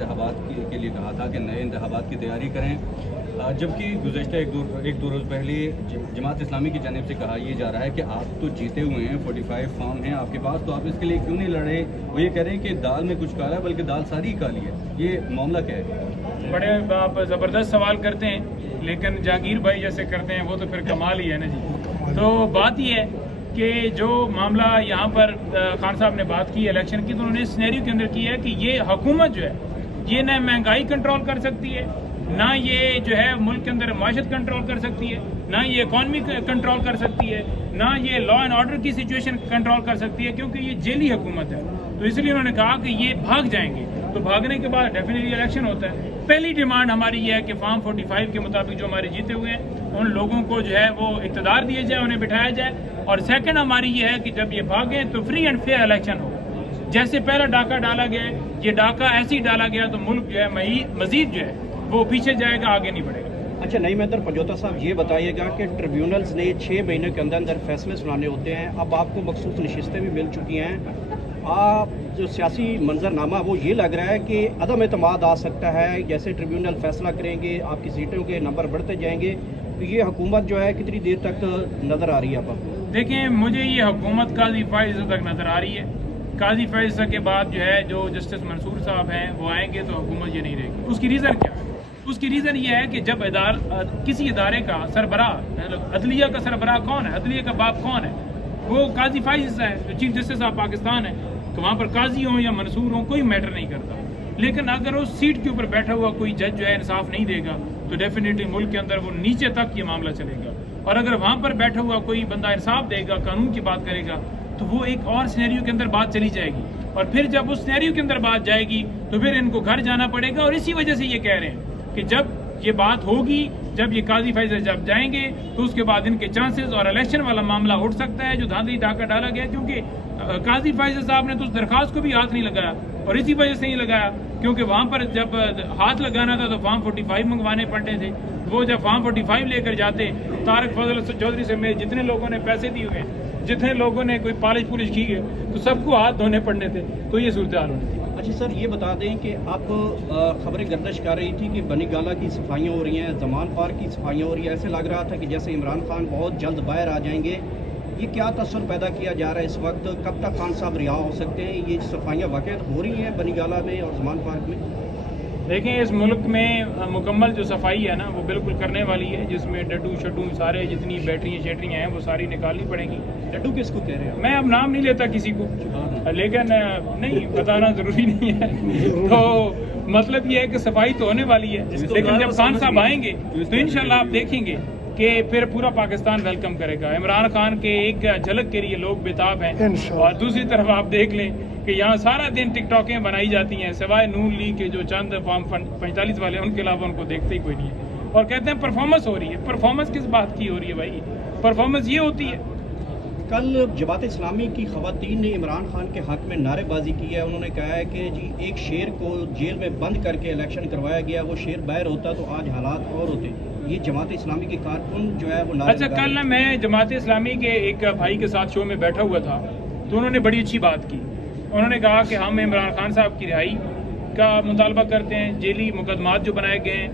انتخابات کے لیے کہا تھا کہ نئے انتخابات کی تیاری کریں، جبکہ گزشتہ ایک دو روز پہلے جماعت اسلامی کی جانب سے کہا یہ جا رہا ہے کہ آپ تو جیتے ہوئے ہیں، 45 فارم ہیں آپ کے پاس، تو آپ اس کے لیے کیوں نہیں لڑ رہے؟ وہ یہ کہہ رہے ہیں کہ دال میں کچھ کالا ہے بلکہ دال ساری کالی ہے، یہ معاملہ کیا ہے؟ بڑے آپ زبردست سوال کرتے ہیں، لیکن جہانگیر بھائی جیسے کرتے ہیں وہ تو پھر کمال ہی ہے نا جی۔ تو بات یہ ہے کہ جو معاملہ یہاں پر خان صاحب نے بات کی الیکشن کی، تو انہوں نے سینیریو کے اندر کی ہے کہ یہ حکومت جو ہے یہ نہ مہنگائی کنٹرول کر سکتی ہے، نہ یہ جو ہے ملک کے اندر معیشت کنٹرول کر سکتی ہے، نہ یہ اکانومی کنٹرول کر سکتی ہے، نہ یہ لا اینڈ آرڈر کی سچویشن کنٹرول کر سکتی ہے، کیونکہ یہ جیلی حکومت ہے۔ تو اس لیے انہوں نے کہا کہ یہ بھاگ جائیں گے، تو بھاگنے کے بعد ڈیفینیٹلی الیکشن ہوتا ہے۔ پہلی ڈیمانڈ ہماری یہ ہے کہ فارم 45 کے مطابق جو ہمارے جیتے ہوئے ہیں ان لوگوں کو جو ہے وہ اقتدار دیے جائے، انہیں بٹھایا جائے، اور سیکنڈ ہماری یہ ہے کہ جب یہ بھاگیں تو فری اینڈ فیئر الیکشن ہو۔ جیسے پہلا ڈاکہ ڈالا گیا ہے، یہ ڈاکہ ایسے ہی ڈالا گیا تو ملک جو ہے مزید جو ہے وہ پیچھے جائے گا، آگے نہیں بڑھے گا۔ اچھا، نئی مہندر پنجوتا صاحب یہ بتائیے گا کہ ٹریبیونلز نے 6 مہینے کے اندر فیصلے سنانے ہوتے ہیں، اب آپ کو مخصوص نشستیں بھی مل چکی ہیں، آپ جو سیاسی منظرنامہ وہ یہ لگ رہا ہے کہ عدم اعتماد آ سکتا ہے، جیسے ٹریبیونل فیصلہ کریں گے آپ کی سیٹوں کے نمبر بڑھتے جائیں گے، تو یہ حکومت جو ہے کتنی دیر تک نظر آ رہی ہے آپ کو؟ دیکھیں، مجھے یہ حکومت قاضی فائز تک نظر آ رہی ہے۔ قاضی فائز کے بعد جو ہے جو جسٹس منصور صاحب ہیں وہ آئیں گے تو حکومت یہ نہیں رہے گی۔ اس کی ریزن کیا ہے؟ اس کی ریزن یہ ہے کہ جب کسی ادارے کا سربراہ، عدلیہ کا سربراہ کون ہے، عدلیہ کا باپ کون ہے، وہ قاضی فائز ہے، جو چیف جسٹس آف پاکستان ہے، کہ وہاں پر قاضی ہوں یا منصور ہوں کوئی میٹر نہیں کرتا۔ لیکن اگر اس سیٹ کے اوپر بیٹھا ہوا کوئی جج جو ہے انصاف نہیں دے گا تو ڈیفینیٹلی ملک کے اندر وہ نیچے تک یہ معاملہ چلے گا، اور اگر وہاں پر بیٹھا ہوا کوئی بندہ انصاف دے گا، قانون کی بات کرے گا، تو وہ ایک اور سینیریو کے اندر بات چلی جائے گی، اور پھر جب اس سینیریو کے اندر بات جائے گی تو پھر ان کو گھر جانا پڑے گا۔ اور اسی وجہ سے یہ کہہ رہے ہیں کہ جب یہ بات ہوگی، جب یہ قاضی فائز جب جائیں گے تو اس کے بعد ان کے چانسز اور الیکشن والا معاملہ اٹھ سکتا ہے جو دھاندلی ڈاکہ ڈالا گیا، کیونکہ قاضی فائز صاحب نے تو اس درخواست کو بھی ہاتھ نہیں لگایا، اور اسی وجہ سے نہیں لگایا کیونکہ وہاں پر جب ہاتھ لگانا تھا تو فارم 45 منگوانے پڑتے تھے۔ وہ جب فارم 45 لے کر جاتے، طارق فضل چودھری سے میں جتنے لوگوں نے پیسے دیے ہوئے ہیں، جتنے لوگوں نے کوئی پالش کی ہے، تو سب کو ہاتھ دھونے پڑنے تھے، تو یہ صورتحال ہونی تھی۔ اچھا سر، یہ بتا دیں کہ آپ خبریں گردش کر رہی تھی کہ بنی گالہ کی صفائیاں ہو رہی ہیں، زمان پارک کی صفائیاں ہو رہی ہیں، ایسے لگ رہا تھا کہ جیسے عمران خان بہت جلد باہر آ جائیں گے، یہ کیا تصور پیدا کیا جا رہا ہے اس وقت؟ کب تک خان صاحب رہا ہو سکتے ہیں؟ یہ صفائیاں واقعات ہو رہی ہیں بنی گالہ میں اور زمان پارک میں؟ دیکھیں، اس ملک میں مکمل جو صفائی ہے نا وہ بالکل کرنے والی ہے، جس میں ڈڈو شڈو سارے جتنی بیٹریاں شیٹریاں ہیں وہ ساری نکالنی پڑیں گی۔ ڈڈو کس کو کہہ رہے ہیں؟ میں اب نام نہیں لیتا کسی کو، لیکن نہیں بتانا ضروری نہیں ہے، تو مطلب یہ ہے کہ صفائی تو ہونے والی ہے، لیکن جب خان صاحب آئیں گے تو انشاءاللہ آپ دیکھیں گے کہ پھر پورا پاکستان ویلکم کرے گا۔ عمران خان کے ایک جھلک کے لیے لوگ بےتاب ہیں، اور دوسری طرف آپ دیکھ لیں کہ یہاں سارا دن ٹک ٹاکیں بنائی جاتی ہیں، سوائے نون لیگ کے جو چند فارم 45 والے ان کے علاوہ ان کو دیکھتے ہی کوئی نہیں ہے، اور کہتے ہیں پرفارمنس ہو رہی ہے۔ پرفارمنس کس بات کی ہو رہی ہے بھائی؟ پرفارمنس یہ ہوتی ہے۔ کل جماعت اسلامی کی خواتین نے عمران خان کے حق میں نعرے بازی کی ہے، انہوں نے کہا ہے کہ جی ایک شیر کو جیل میں بند کر کے الیکشن کروایا گیا، وہ شیر باہر ہوتا تو آج حالات اور ہوتے۔ یہ جماعت اسلامی کے کارکن جو ہے وہ نعرے اچھا، کل میں جماعت اسلامی کے ایک بھائی کے ساتھ شو میں بیٹھا ہوا تھا، تو انہوں نے بڑی اچھی بات کی۔ انہوں نے کہا کہ ہم عمران خان صاحب کی رہائی کا مطالبہ کرتے ہیں، جیلی مقدمات جو بنائے گئے ہیں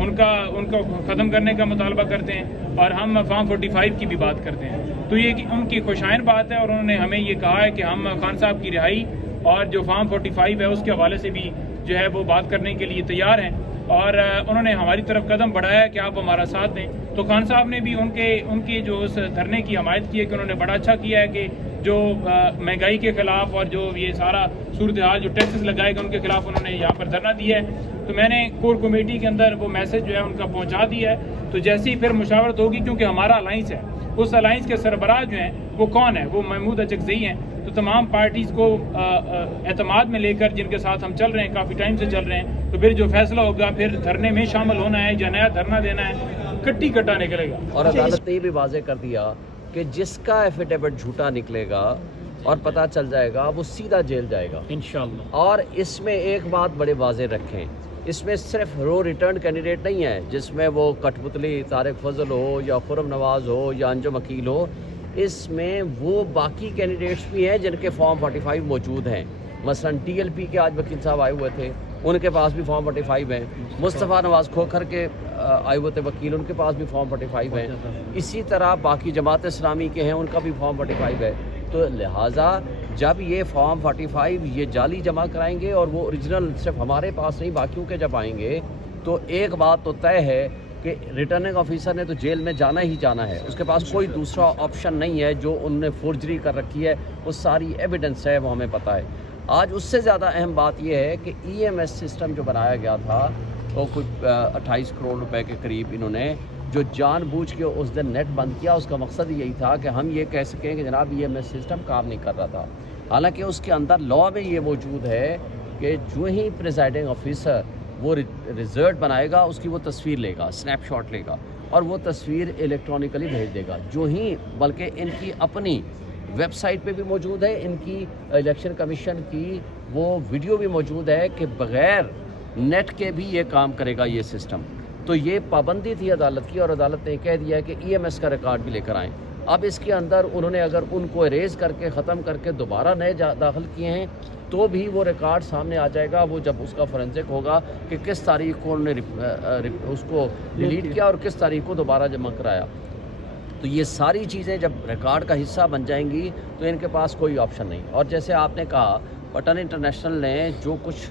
ان کو ختم کرنے کا مطالبہ کرتے ہیں، اور ہم فارم 45 کی بھی بات کرتے ہیں۔ تو یہ ان کی خوشائن بات ہے، اور انہوں نے ہمیں یہ کہا ہے کہ ہم خان صاحب کی رہائی اور جو فارم 45 ہے اس کے حوالے سے بھی جو ہے وہ بات کرنے کے لیے تیار ہیں، اور انہوں نے ہماری طرف قدم بڑھایا کہ آپ ہمارا ساتھ دیں۔ تو خان صاحب نے بھی ان کے جو اس دھرنے کی حمایت کی ہے کہ انہوں نے بڑا اچھا کیا ہے کہ جو مہنگائی کے خلاف اور جو یہ سارا صورتحال جو ٹیکسز لگائے گا ان کے خلاف انہوں نے یہاں پر دھرنا دیا ہے۔ تو میں نے کور کمیٹی کے اندر وہ میسج جو ہے ان کا پہنچا دیا ہے، تو جیسے ہی پھر مشاورت ہوگی، کیونکہ ہمارا الائنس ہے، اس الائنس کے سربراہ جو ہیں وہ کون ہے؟ وہ محمود اچکزئی ہیں۔ تو تمام پارٹیز کو اعتماد میں لے کر جن کے ساتھ ہم چل رہے ہیں، کافی ٹائم سے چل رہے ہیں، تو پھر جو فیصلہ ہوگا پھر دھرنے میں شامل ہونا ہے یا نیا دھرنا دینا ہے، کٹی کٹا نکلے گا۔ اور عدالت نے یہ بھی واضح کر دیا کہ جس کا ایفیڈیوٹ جھوٹا نکلے گا اور پتہ چل جائے گا وہ سیدھا جیل جائے گا انشاءاللہ۔ اور اس میں ایک بات بڑے واضح رکھیں، اس میں صرف رو ریٹرن کینڈیڈیٹ نہیں ہے جس میں وہ کٹ پتلی طارق فضل ہو یا خرم نواز ہو یا انجم عقیل ہو، اس میں وہ باقی کینڈیڈیٹس بھی ہیں جن کے فارم 45 موجود ہیں۔ مثلا ٹی ایل پی کے آج وکیل صاحب آئے ہوئے تھے، ان کے پاس بھی فارم 45 ہیں. مصطفیٰ نواز کھوکھر کے آئے ہوئے وکیل ان کے پاس بھی فارم 45 ہیں. اسی طرح باقی جماعت اسلامی کے ہیں ان کا بھی فارم 45 ہے. تو لہٰذا جب یہ فارم 45 یہ جعلی جمع کرائیں گے اور وہ اوریجنل صرف ہمارے پاس نہیں باقیوں کے جب آئیں گے تو ایک بات تو طے ہے کہ ریٹرننگ آفیسر نے تو جیل میں جانا ہی جانا ہے. اس کے پاس کوئی دوسرا آپشن نہیں ہے. جو انہوں نے فورجری کر رکھی ہے وہ ساری ایویڈنس ہے, وہ ہمیں پتہ ہے. آج اس سے زیادہ اہم بات یہ ہے کہ ای ایم ایس سسٹم جو بنایا گیا تھا وہ کچھ 28 کروڑ روپے کے قریب انہوں نے جو جان بوجھ کے اس دن نیٹ بند کیا, اس کا مقصد یہی تھا کہ ہم یہ کہہ سکیں کہ جناب ای ایم ایس سسٹم کام نہیں کر رہا تھا. حالانکہ اس کے اندر لاء میں یہ موجود ہے کہ جو ہی پریزائڈنگ آفیسر وہ ریزلٹ بنائے گا اس کی وہ تصویر لے گا, سنیپ شاٹ لے گا اور وہ تصویر الیکٹرانکلی بھیج دے گا. جو ہی بلکہ ان کی اپنی ویب سائٹ پہ بھی موجود ہے, ان کی الیکشن کمیشن کی وہ ویڈیو بھی موجود ہے کہ بغیر نیٹ کے بھی یہ کام کرے گا یہ سسٹم. تو یہ پابندی تھی عدالت کی اور عدالت نے کہہ دیا ہے کہ ای ایم ایس کا ریکارڈ بھی لے کر آئیں. اب اس کے اندر انہوں نے اگر ان کو اریز کر کے ختم کر کے دوبارہ نئے داخل کیے ہیں تو بھی وہ ریکارڈ سامنے آ جائے گا. وہ جب اس کا فورینسک ہوگا کہ کس تاریخ کو انہوں نے اس کو ڈیلیٹ کیا اور کس تاریخ کو دوبارہ جمع کرایا. تو یہ ساری چیزیں جب ریکارڈ کا حصہ بن جائیں گی تو ان کے پاس کوئی آپشن نہیں. اور جیسے آپ نے کہا پٹن انٹرنیشنل نے جو کچھ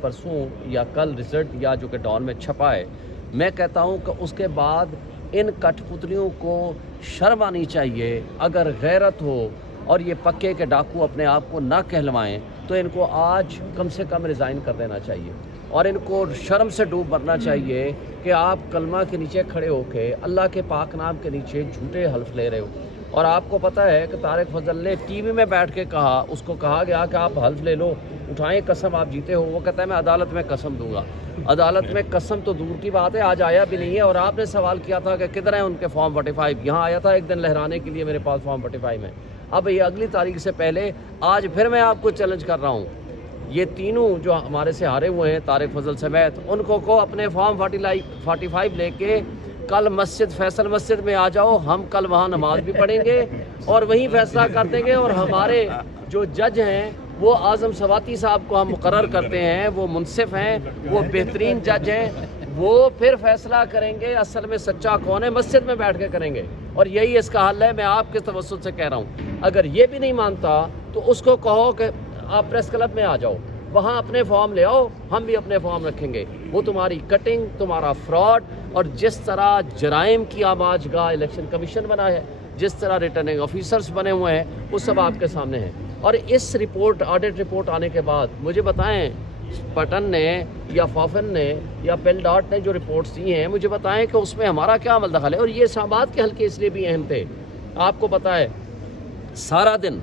پرسوں یا کل رزلٹ یا جو کہ ڈان میں چھپا ہے, میں کہتا ہوں کہ اس کے بعد ان کٹ پتلیوں کو شرم آنی چاہیے. اگر غیرت ہو اور یہ پکے کے ڈاکو اپنے آپ کو نہ کہلوائیں تو ان کو آج کم سے کم ریزائن کر دینا چاہیے اور ان کو شرم سے ڈوب مرنا چاہیے کہ آپ کلمہ کے نیچے کھڑے ہو کے اللہ کے پاک نام کے نیچے جھوٹے حلف لے رہے ہو. اور آپ کو پتہ ہے کہ طارق فضل نے ٹی وی میں بیٹھ کے کہا, اس کو کہا گیا کہ آپ حلف لے لو, اٹھائیں قسم, آپ جیتے ہو. وہ کہتا ہے میں عدالت میں قسم دوں گا. عدالت میں قسم تو دور کی بات ہے, آج آیا بھی نہیں ہے. اور آپ نے سوال کیا تھا کہ کدھر ہیں ان کے فارم 45, یہاں آیا تھا ایک دن لہرانے کے لیے, میرے پاس فارم 45 میں. اب یہ اگلی تاریخ سے پہلے آج پھر میں آپ کو چیلنج کر رہا ہوں, یہ تینوں جو ہمارے سے ہارے ہوئے ہیں طارق فضل سمیت, ان کو اپنے فارم 45 لے کے کل مسجد فیصل مسجد میں آ جاؤ. ہم کل وہاں نماز بھی پڑھیں گے اور وہیں فیصلہ کر دیں گے. اور ہمارے جو جج ہیں وہ اعظم سواتی صاحب کو ہم مقرر کرتے ہیں, وہ منصف ہیں, وہ بہترین جج ہیں, وہ پھر فیصلہ کریں گے اصل میں سچا کون ہے, مسجد میں بیٹھ کے کریں گے. اور یہی اس کا حل ہے. میں آپ کے توسط سے کہہ رہا ہوں, اگر یہ بھی نہیں مانتا تو اس کو کہو کہ آپ پریس کلب میں آ جاؤ, وہاں اپنے فارم لے آؤ, ہم بھی اپنے فارم رکھیں گے. وہ تمہاری کٹنگ, تمہارا فراڈ اور جس طرح جرائم کی آماج گاہ الیکشن کمیشن بنا ہے, جس طرح ریٹرننگ آفیسرز بنے ہوئے ہیں, وہ سب آپ کے سامنے ہیں. اور اس رپورٹ, آڈٹ رپورٹ آنے کے بعد مجھے بتائیں پٹن نے یا فافن نے یا پیل ڈاٹ نے جو رپورٹس دی ہیں, مجھے بتائیں کہ اس میں ہمارا کیا عمل دخل ہے. اور یہ اسلام کے حلقے اس لیے بھی اہم تھے. آپ کو پتہ ہے سارا دن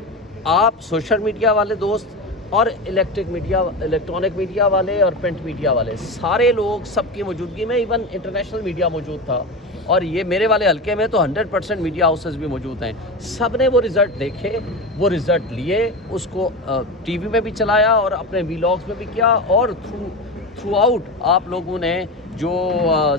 آپ سوشل میڈیا والے دوست اور الیکٹرانک میڈیا والے اور پرنٹ میڈیا والے سارے لوگ سب کی موجودگی میں, ایون انٹرنیشنل میڈیا موجود تھا, اور یہ میرے والے حلقے میں تو 100% میڈیا ہاؤسز بھی موجود ہیں. سب نے وہ رزلٹ دیکھے, وہ رزلٹ لیے, اس کو ٹی وی میں بھی چلایا اور اپنے ویلاگز میں بھی کیا. اور تھرو آؤٹ آپ لوگوں نے جو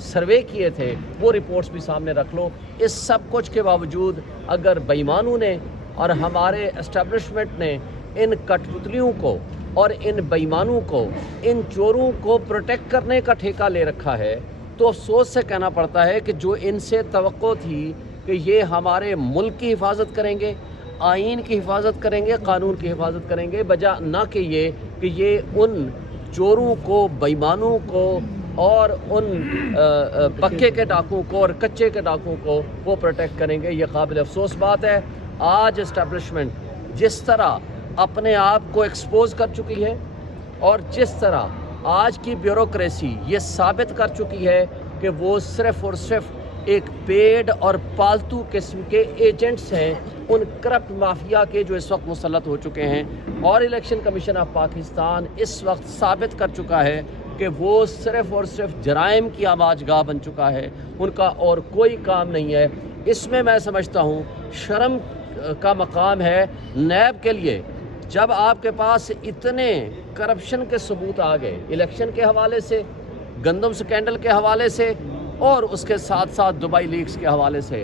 سروے کیے تھے وہ رپورٹس بھی سامنے رکھ لو. اس سب کچھ کے باوجود اگر بے ایمانوں نے اور ہمارے اسٹیبلشمنٹ نے ان کٹ پتلیوں کو اور ان بے ایمانوں کو, ان چوروں کو پروٹیکٹ کرنے کا ٹھیکہ لے رکھا ہے, تو افسوس سے کہنا پڑتا ہے کہ جو ان سے توقع تھی کہ یہ ہمارے ملک کی حفاظت کریں گے, آئین کی حفاظت کریں گے, قانون کی حفاظت کریں گے, بجا نہ کہ یہ ان چوروں کو, بے ایمانوں کو اور ان پکے کے ڈاکوں کو اور کچے کے ڈاکوں کو وہ پروٹیکٹ کریں گے. یہ قابل افسوس بات ہے. آج اسٹیبلشمنٹ جس طرح اپنے آپ کو ایکسپوز کر چکی ہے اور جس طرح آج کی بیوروکریسی یہ ثابت کر چکی ہے کہ وہ صرف اور صرف ایک پیڈ اور پالتو قسم کے ایجنٹس ہیں ان کرپٹ مافیا کے جو اس وقت مسلط ہو چکے ہیں. اور الیکشن کمیشن آف پاکستان اس وقت ثابت کر چکا ہے کہ وہ صرف اور صرف جرائم کی آماج گاہ بن چکا ہے, ان کا اور کوئی کام نہیں ہے. اس میں میں سمجھتا ہوں شرم کا مقام ہے نیب کے لیے, جب آپ کے پاس اتنے کرپشن کے ثبوت آ گئے الیکشن کے حوالے سے, گندم سکینڈل کے حوالے سے اور اس کے ساتھ ساتھ دبئی لیکس کے حوالے سے,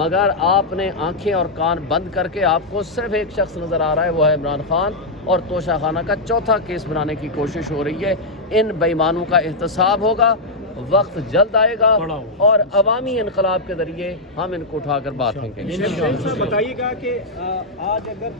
مگر آپ نے آنکھیں اور کان بند کر کے آپ کو صرف ایک شخص نظر آ رہا ہے, وہ ہے عمران خان. اور توشہ خانہ کا چوتھا کیس بنانے کی کوشش ہو رہی ہے. ان بےایمانوں کا احتساب ہوگا, وقت جلد آئے گا اور عوامی انقلاب کے ذریعے ہم ان کو اٹھا کر باہر پھینکیں گے. بتائیے گا کہ آج اگر